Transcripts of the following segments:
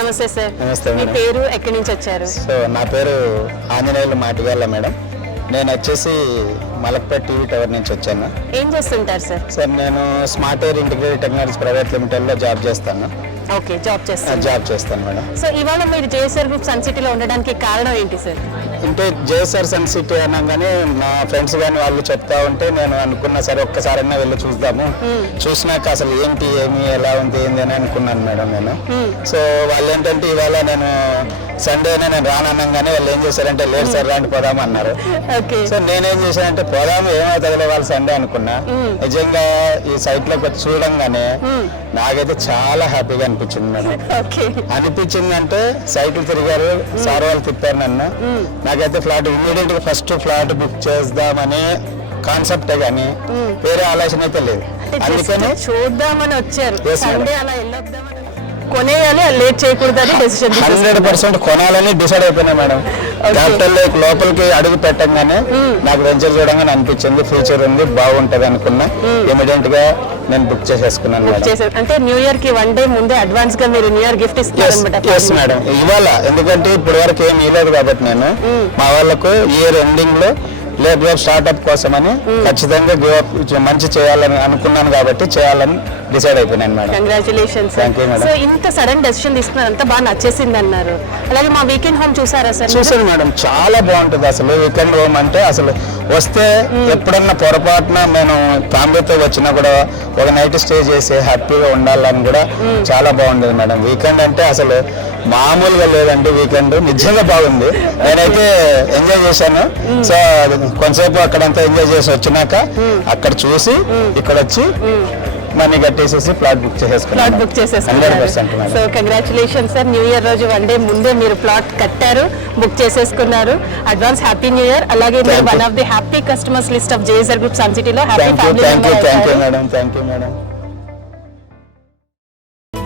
నమస్తే సార్. నమస్తే మీ మేడం. పేరు, ఎక్కడి నుంచి వచ్చారు? సో నా పేరు ఆంజనేయులు మాటిగల్ల మేడం. నేను వచ్చేసి మలక్పేట్ టీవీ టవర్ నుంచి వచ్చాను. ఏం చేస్తుంటారు సార్? సార్ నేను smart air integrated technology private లిమిటెడ్లో జాబ్ చేస్తాను. ఓకే, జాబ్ చేస్తాను. జాబ్ చేస్తాను మేడం. సో ఇవాళ మీరు జేఎస్ఆర్ గ్రూప్ సన్ సిటీలో ఉండడానికి కారణం ఏంటి సార్? అంటే జేఎస్ఆర్ సన్ సిటీ అనగానే మా ఫ్రెండ్స్ కానీ వాళ్ళు చెప్తా ఉంటే నేను అనుకున్నా సరే ఒక్కసారైనా వెళ్ళి చూద్దాము. చూసినాక అసలు ఏంటి ఏమి ఎలా ఉంది ఏంది అని అనుకున్నాను మేడం నేను. సో వాళ్ళు ఏంటంటే ఇవాళ నేను సండేనే నేను రానగానే వాళ్ళు ఏం చేశారంటే లేదు సార్ రాండి పోదాము అన్నారు. సో నేనేం చేశానంటే పోదాము ఏమవుతుందిలే వాళ్ళు సండే అనుకున్నా. నిజంగా ఈ సైట్ లోకి వచ్చి చూడంగానే నాకైతే చాలా హ్యాపీగా అనిపించింది మేడం. అనిపించింది అంటే సైట్లు తిరిగారు సార్ వాళ్ళు తిప్పారు నన్ను. నాకైతే ఫ్లాట్ ఇమ్మీడియట్ గా ఫస్ట్ ఫ్లాట్ బుక్ చేద్దామని కాన్సెప్టే కానీ వేరే ఆలోచన అయితే లేదు. అందుకని చూద్దామని వచ్చారు. సండే అలా వెళ్ళొద్దామని కొనేయాలి, లేట్ చేయకూడదని డెసిషన్ 100% కొనాలని డిసైడ్ అయిపోయినా మేడం. క్యాపిటల్ లోపలికి అడుగు పెట్టంగానే నాకు వెంచర్ చూడంగానే అనిపించింది ఫ్యూచర్ ఉంది బాగుంటది అనుకున్నా. ఇమీడియట్ గా నేను బుక్ చేసేసుకున్నాను మేడం. అంటే న్యూ ఇయర్ కి 1 day ముందే అడ్వాన్స్ గా మీరు న్యూ ఇయర్ గిఫ్ట్ ఇస్తారు మేడం. ఇవాళ ఎందుకంటే ఇప్పటి వరకు ఏం ఇవ్వలేదు కాబట్టి నేను మా వాళ్ళకు ఇయర్ ఎండింగ్ లో లేట్ స్టార్ట్అప్ కోసమని ఖచ్చితంగా మంచి చేయాలని అనుకున్నాను కాబట్టి చేయాలని డిసైడ్ అయిపోయినాను మేడం. కంగ్రాచులేషన్స్. సో ఇంత సడన్ డెసిషన్ తీసుకున్నారు, అంతా బాగా నచ్చేసింది అన్నారు. అలాగే మా వీకెండ్ హోమ్ చూసారా సార్? చూసాను మేడం, చాలా బాగుంటుంది అసలు. వీకెండ్ హోమ్ అంటే అసలు వస్తే ఎప్పుడన్నా పొరపాటున నేను ఫ్యామిలీతో వచ్చినా కూడా ఒక నైట్ స్టే చేసి హ్యాపీగా ఉండాలని కూడా చాలా బాగుండేది మేడం. వీకెండ్ అంటే అసలు మామూలుగా లేదండి. వీకెండ్ నిజంగా బాగుంది. నేనైతే ఎంజాయ్ చేశాను. సో కొంతసేపు అక్కడంతా ఎంజాయ్ చేసి వచ్చినాక అక్కడ చూసి ఇక్కడ వచ్చి మనీ కట్టేసేసి ప్లాట్ బుక్ చేసేసుకున్నాను. 100%. So congratulations sir. New year రోజు 1 day ముందే మీరు ప్లాట్ కట్టారు, బుక్ చేసేసుకున్నారు. Advance happy new year. అలాగే మీరు one of the happy customers list of JSR group sun సిటీలో happy family member. Thank you madam.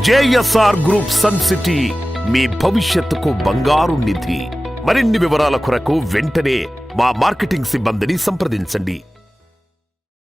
JSR group sun city మీ భవిష్యత్తుకు బంగారు నిధి. మరిన్ని వివరాల కొరకు వెంటనే మా మార్కెటింగ్ సిబ్బందిని సంప్రదించండి.